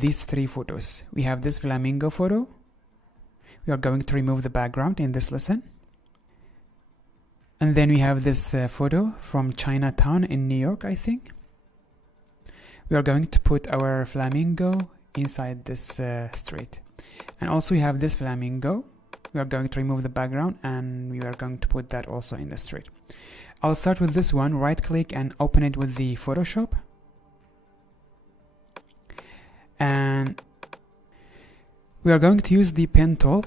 these three photos. We have this flamingo photo. We are going to remove the background in this lesson. And then we have this photo from Chinatown in New York, I think. We are going to put our flamingo inside this street. And also we have this flamingo. We are going to remove the background and we are going to put that also in the street. I'll start with this one. Right click and open it with the Photoshop. And we are going to use the pen tool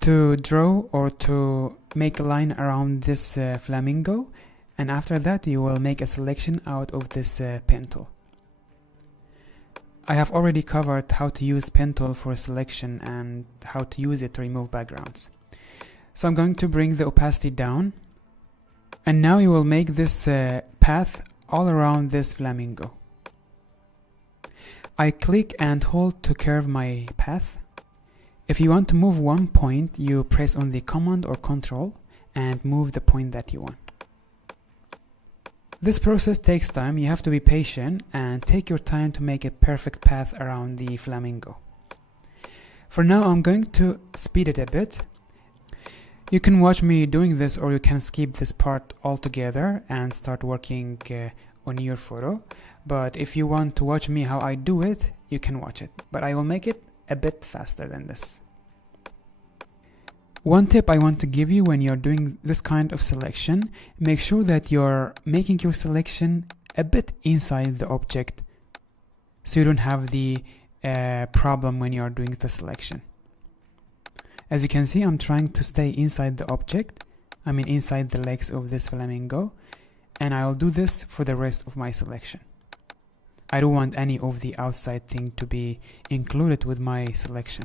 to draw or to make a line around this flamingo, and after that you will make a selection out of this pen tool. I have already covered how to use pen tool for selection and how to use it to remove backgrounds. So I'm going to bring the opacity down, and now you will make this path all around this flamingo. I click and hold to curve my path. If you want to move one point, you press on the Command or Control and move the point that you want. This process takes time. You have to be patient and take your time to make a perfect path around the flamingo. For now, I'm going to speed it a bit. You can watch me doing this, or you can skip this part altogether and start working on your photo. But if you want to watch me how I do it, you can watch it. But I will make it a bit faster than this. One tip I want to give you when you're doing this kind of selection, make sure that you're making your selection a bit inside the object so you don't have the problem when you're doing the selection. As you can see, I'm trying to stay inside the object, inside the legs of this flamingo, and I'll do this for the rest of my selection. I don't want any of the outside thing to be included with my selection.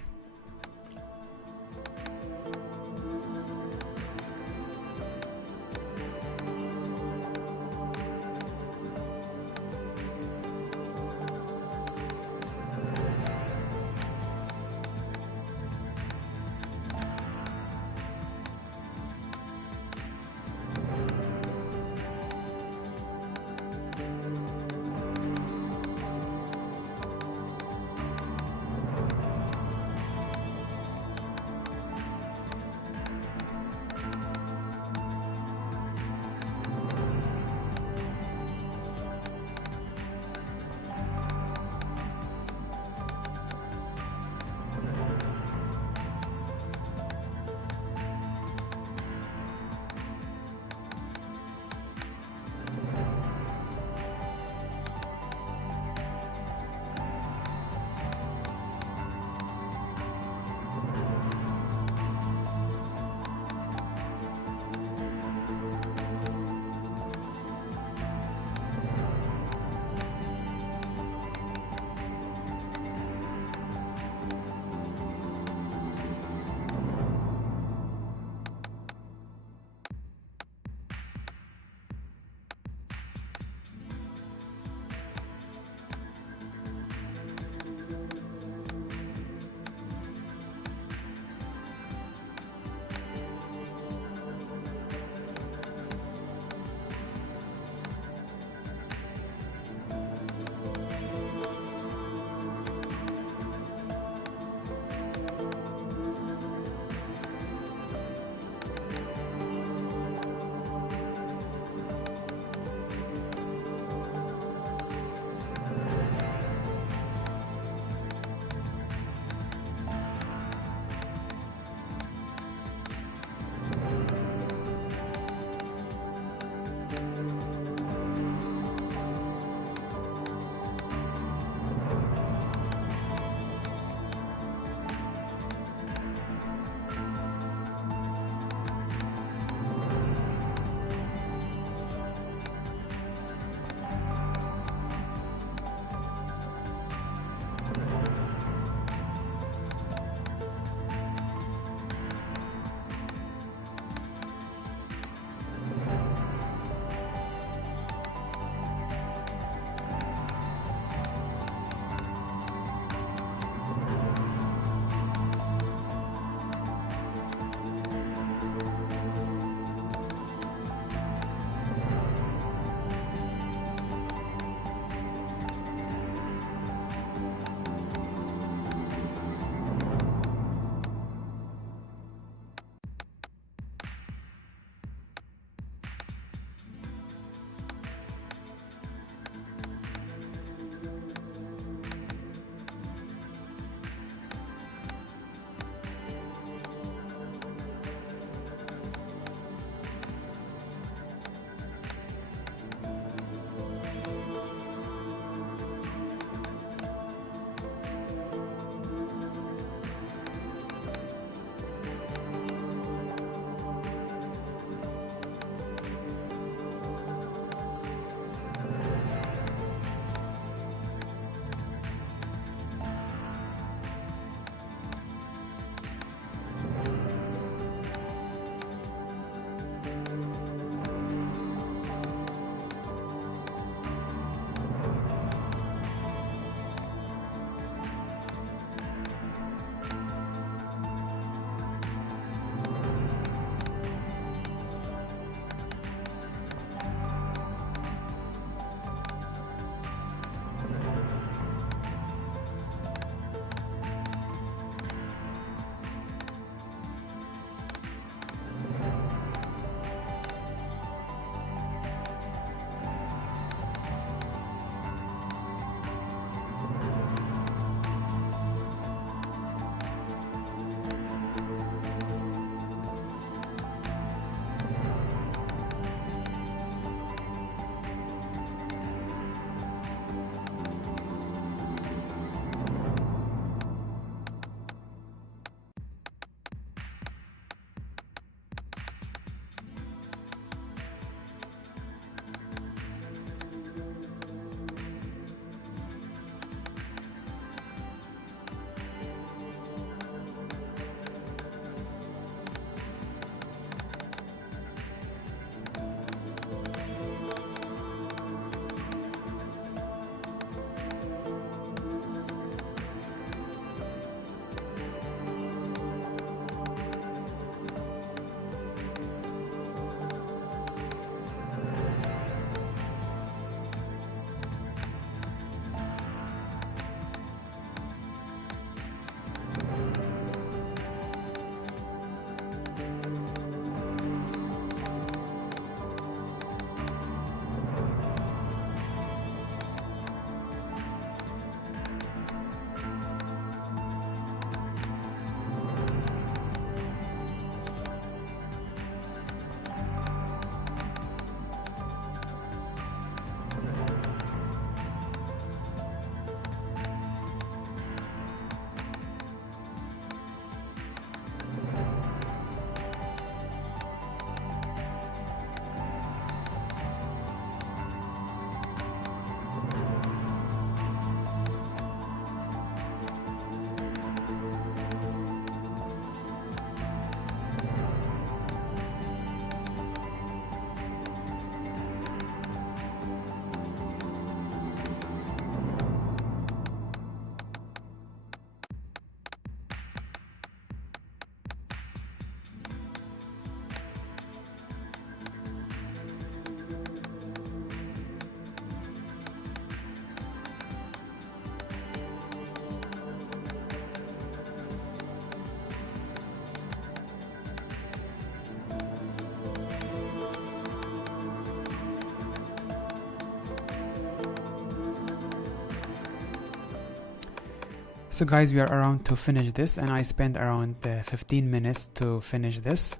So guys, we are around to finish this, and I spent around 15 minutes to finish this.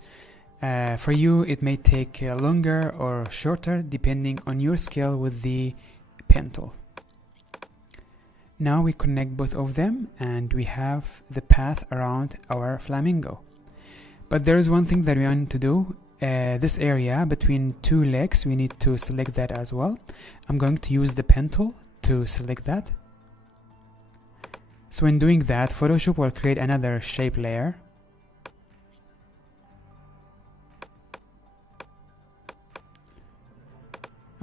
For you it may take longer or shorter depending on your skill with the pen tool. Now we connect both of them and we have the path around our flamingo. But there is one thing that we want to do. This area between two legs, we need to select that as well. I'm going to use the pen tool to select that. So in doing that, Photoshop will create another shape layer.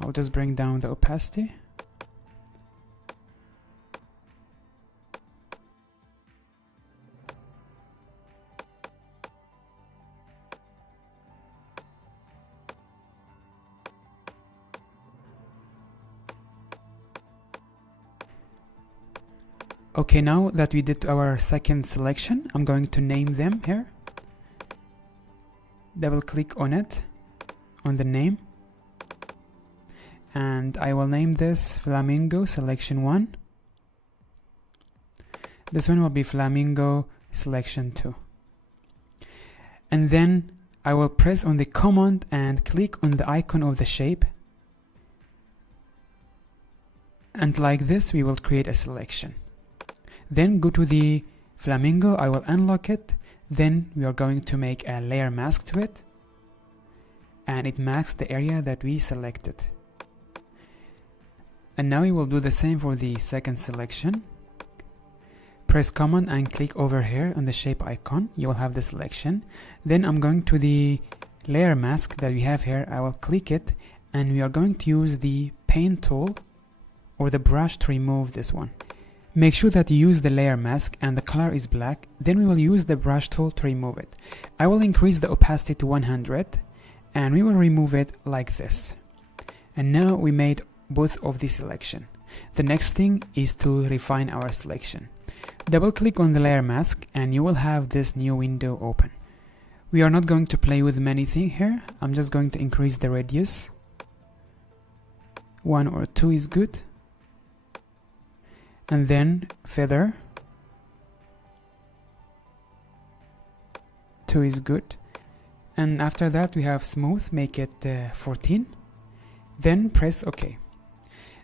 I'll just bring down the opacity. Okay, now that we did our second selection, I'm going to name them here. Double click on it, on the name. And I will name this Flamingo Selection 1. This one will be Flamingo Selection 2. And then I will press on the command and click on the icon of the shape. And like this, we will create a selection. Then go to the flamingo, I will unlock it. Then we are going to make a layer mask to it. And it masks the area that we selected. And now we will do the same for the second selection. Press command and click over here on the shape icon. You will have the selection. Then I'm going to the layer mask that we have here. I will click it and we are going to use the pen tool or the brush to remove this one. Make sure that you use the layer mask and the color is black. Then we will use the brush tool to remove it. I will increase the opacity to 100 and we will remove it like this. And now we made both of the selection. The next thing is to refine our selection. Double click on the layer mask and you will have this new window open. We are not going to play with many things here. I'm just going to increase the radius. 1 or 2 is good. And then feather. 2 is good. And after that we have smooth, make it 14. Then press OK.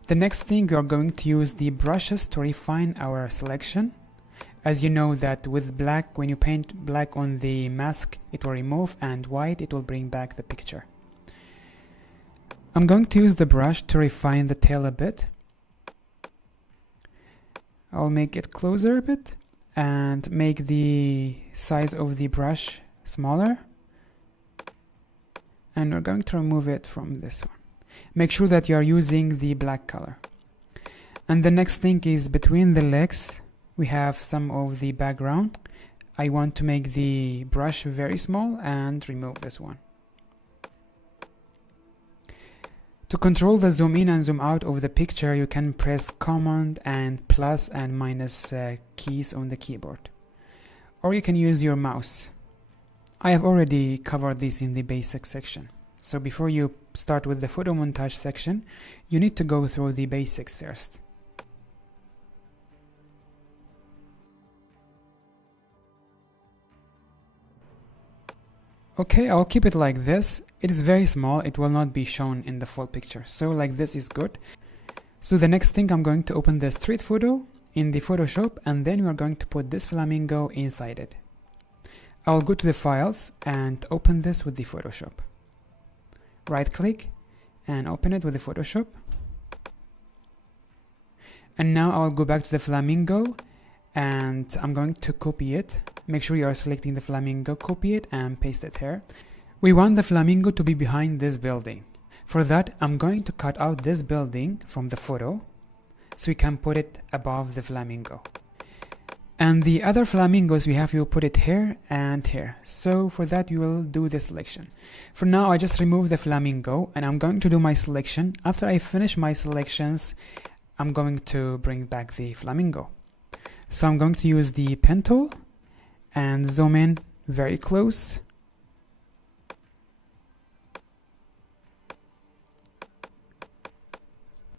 The next thing, we are going to use the brushes to refine our selection. As you know that with black, when you paint black on the mask, it will remove, and white, it will bring back the picture. I'm going to use the brush to refine the tail a bit. I'll make it closer a bit and make the size of the brush smaller. And we're going to remove it from this one. Make sure that you are using the black color. And the next thing is between the legs, we have some of the background. I want to make the brush very small and remove this one. To control the zoom in and zoom out of the picture, you can press command and plus and minus keys on the keyboard. Or you can use your mouse. I have already covered this in the basic section. So before you start with the photo montage section, you need to go through the basics first. Okay, I'll keep it like this. It is very small, it will not be shown in the full picture. So like this is good. So the next thing, I'm going to open the street photo in the Photoshop, and then we are going to put this flamingo inside it. I'll go to the files and open this with the Photoshop. Right click and open it with the Photoshop. And now I'll go back to the flamingo and I'm going to copy it. Make sure you are selecting the flamingo, copy it and paste it here. We want the flamingo to be behind this building. For that, I'm going to cut out this building from the photo so we can put it above the flamingo. And the other flamingos we have, you put it here and here. So for that, you will do the selection. For now, I just remove the flamingo and I'm going to do my selection. After I finish my selections, I'm going to bring back the flamingo. So I'm going to use the pen tool and zoom in very close.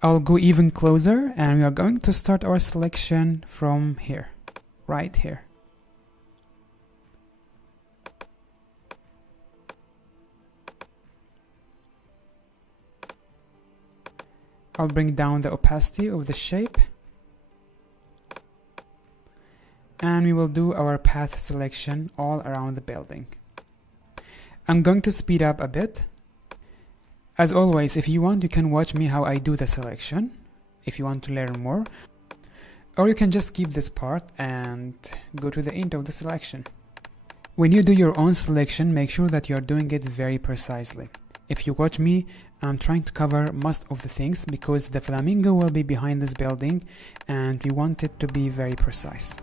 I'll go even closer and we are going to start our selection from here. right here. I'll bring down the opacity of the shape. And we will do our path selection all around the building. I'm going to speed up a bit. As always, if you want, you can watch me how I do the selection, if you want to learn more. Or you can just skip this part and go to the end of the selection. When you do your own selection, make sure that you're doing it very precisely. If you watch me, I'm trying to cover most of the things because the flamingo will be behind this building and we want it to be very precise.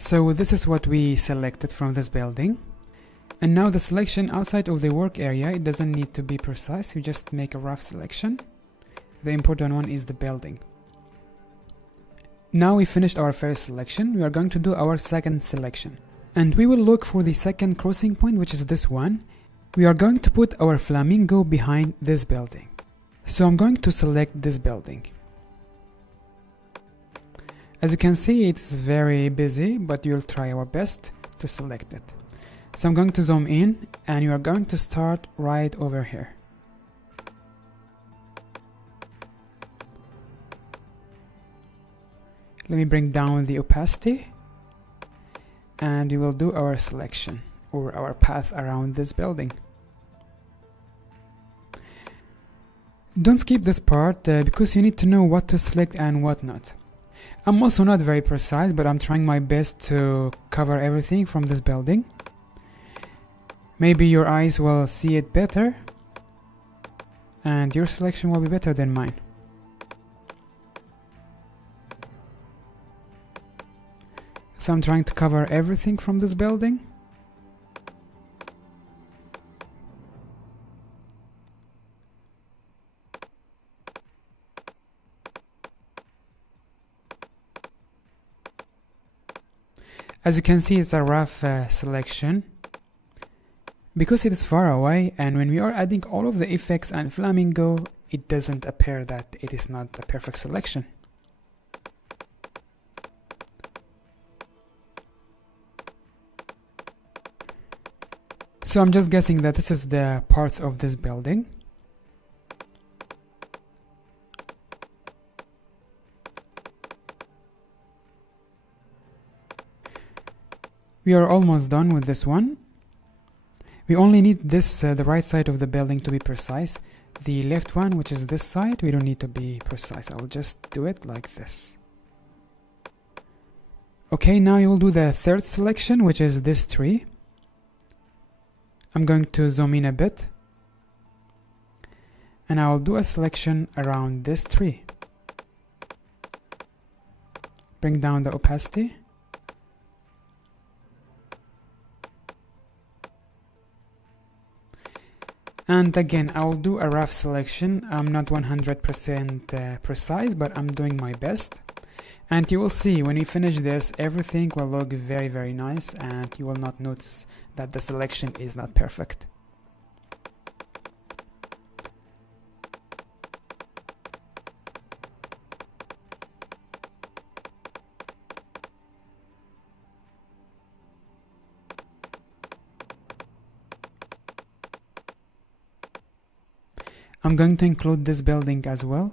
So this is what we selected from this building. And now the selection outside of the work area, it doesn't need to be precise, you just make a rough selection. The important one is the building. Now we finished our first selection, we are going to do our second selection. And we will look for the second crossing point, which is this one. We are going to put our flamingo behind this building. So I'm going to select this building. As you can see, it's very busy, but you'll try our best to select it. So I'm going to zoom in, and you are going to start right over here. Let me bring down the opacity, and we will do our selection or our path around this building. Don't skip this part because you need to know what to select and what not. I'm also not very precise, but I'm trying my best to cover everything from this building. Maybe your eyes will see it better and your selection will be better than mine. So I'm trying to cover everything from this building. As you can see, it's a rough selection Because it is far away, and when we are adding all of the effects and flamingo, it doesn't appear that it is not a perfect selection. So I'm just guessing that this is the parts of this building. We are almost done with this one. We only need this, the right side of the building to be precise. The left one, which is this side, we don't need to be precise. I will just do it like this. Okay, now you will do the third selection, which is this tree. I'm going to zoom in a bit. And I will do a selection around this tree. Bring down the opacity. And again, I will do a rough selection. I'm not 100% precise, but I'm doing my best. And you will see when we finish this, everything will look very, very nice, and you will not notice that the selection is not perfect. I'm going to include this building as well.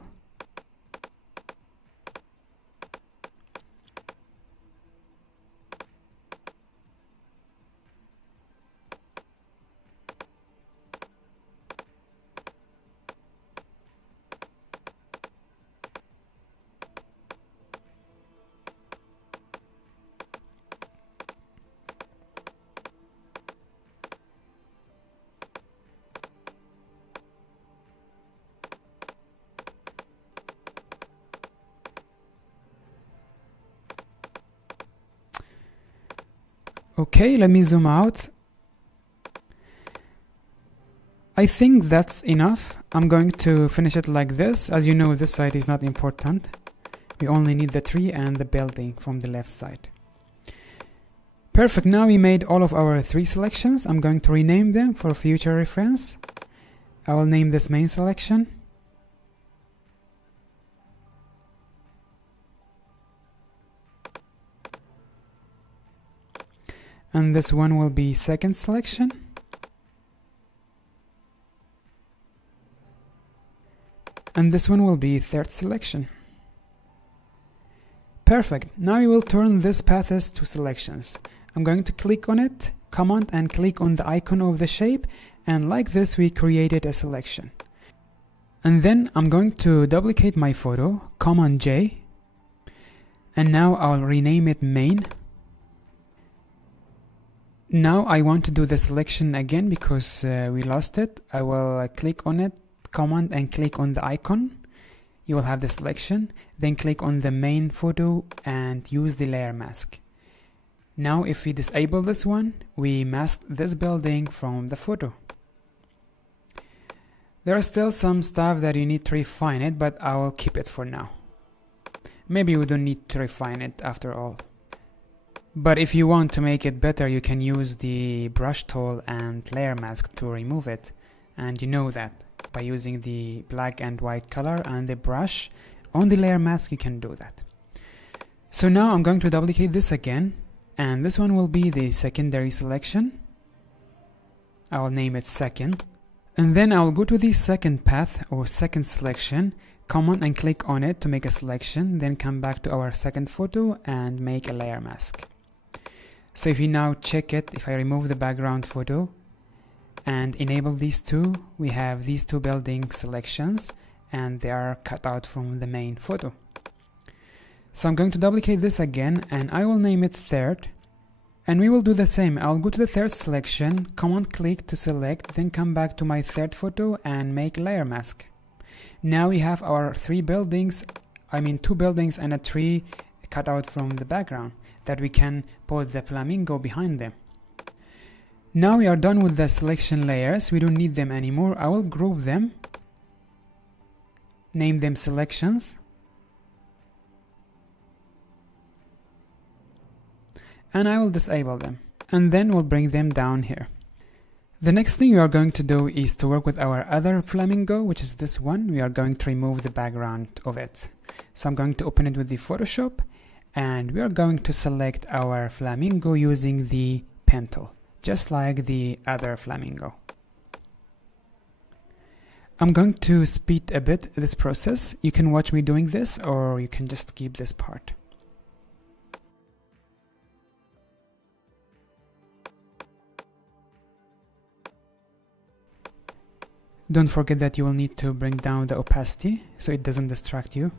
Okay, let me zoom out. I think that's enough. I'm going to finish it like this. As you know, this side is not important. We only need the tree and the building from the left side. Perfect. Now we made all of our 3 selections. I'm going to rename them for future reference. I will name this main selection. And this one will be second selection. And this one will be third selection. Perfect. Now we will turn this paths to selections. I'm going to click on it, Command and click on the icon of the shape, and like this we created a selection. And then I'm going to duplicate my photo, Command J, and now I'll rename it main. Now I want to do the selection again because we lost it. I will click on it, Command and click on the icon. You will have the selection. Then click on the main photo and use the layer mask. Now if we disable this one, we mask this building from the photo. There are still some stuff that you need to refine it, but I will keep it for now. Maybe we don't need to refine it after all. But if you want to make it better, you can use the brush tool and layer mask to remove it. And you know that by using the black and white color and the brush on the layer mask, you can do that. So now I'm going to duplicate this again, and this one will be the secondary selection. I will name it second. And then I will go to the second path or second selection, Command and click on it to make a selection, then come back to our second photo and make a layer mask. So if you now check it, if I remove the background photo and enable these two, we have these 2 building selections and they are cut out from the main photo. So I'm going to duplicate this again and I will name it third. And we will do the same. I'll go to the third selection, Command click to select, then come back to my third photo and make layer mask. Now we have our 2 buildings and a tree cut out from the background that we can put the flamingo behind them. Now we are done with the selection layers. We don't need them anymore. I will group them, name them selections, and I will disable them, and then we'll bring them down here. The next thing we are going to do is to work with our other flamingo, which is this one. We are going to remove the background of it. So I'm going to open it with the Photoshop, and we are going to select our flamingo using the pen tool, just like the other flamingo. I'm going to speed a bit this process. You can watch me doing this, or you can just keep this part. Don't forget that you will need to bring down the opacity so it doesn't distract you.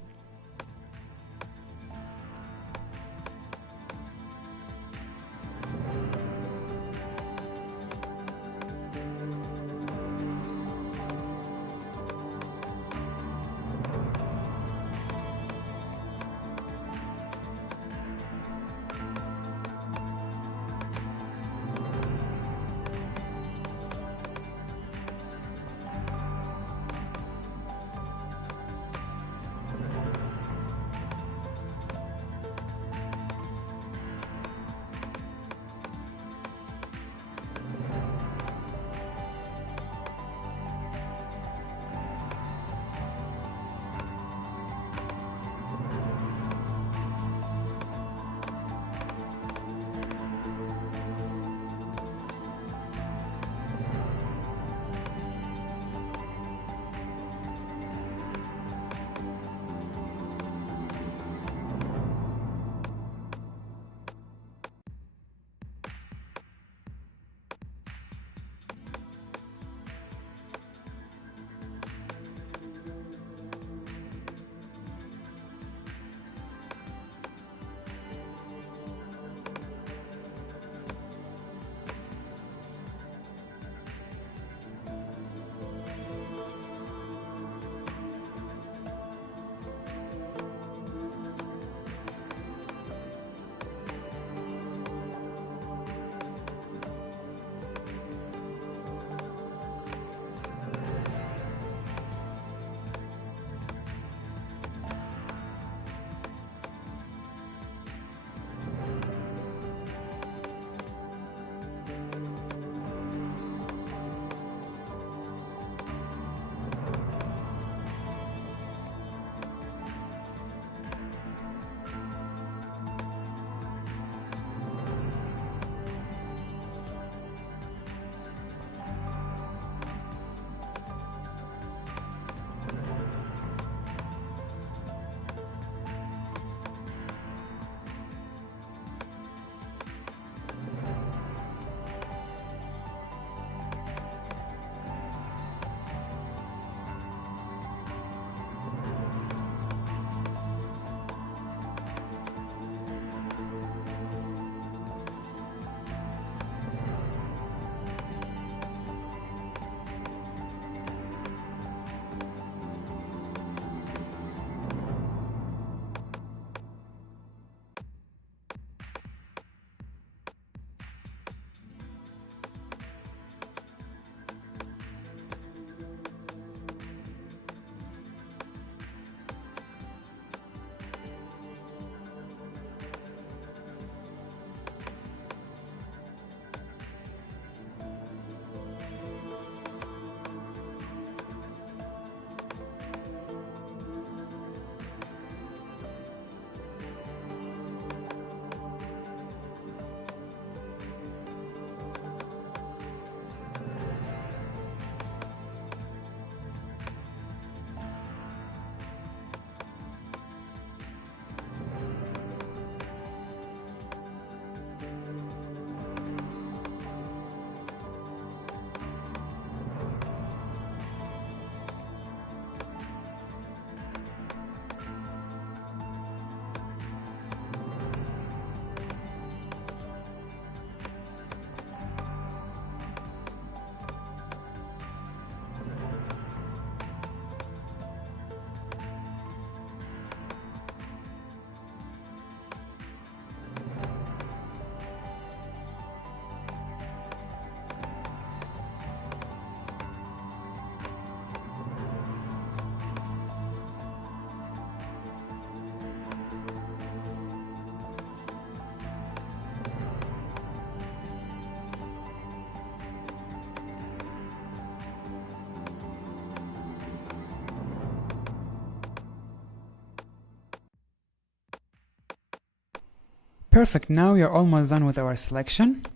Perfect, now we are almost done with our selection.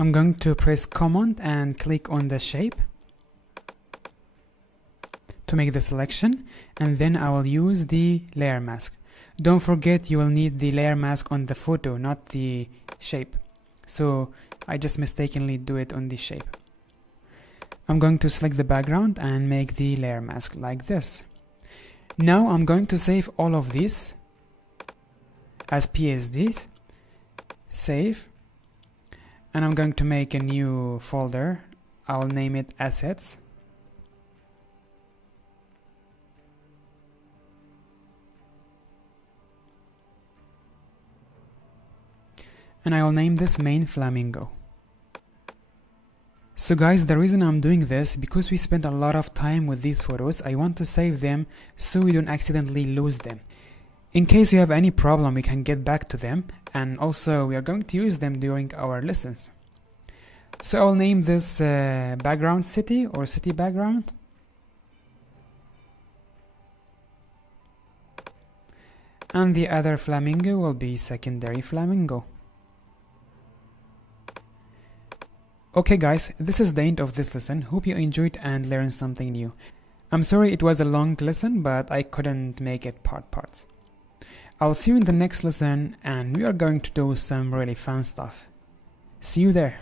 I'm going to press Command and click on the shape to make the selection, and then I will use the layer mask. Don't forget you will need the layer mask on the photo, not the shape. So I just mistakenly do it on the shape. I'm going to select the background and make the layer mask like this. Now I'm going to save all of these as PSDs. Save. And I'm going to make a new folder. I'll name it Assets. And I will name this Main Flamingo. So guys, the reason I'm doing this, because we spent a lot of time with these photos, I want to save them so we don't accidentally lose them. In case you have any problem, we can get back to them, and also we are going to use them during our lessons. So I'll name this background city or city background. And the other flamingo will be secondary flamingo. Okay guys, this is the end of this lesson. Hope you enjoyed and learned something new. I'm sorry it was a long lesson, but I couldn't make it parts. I'll see you in the next lesson, and we are going to do some really fun stuff. See you there.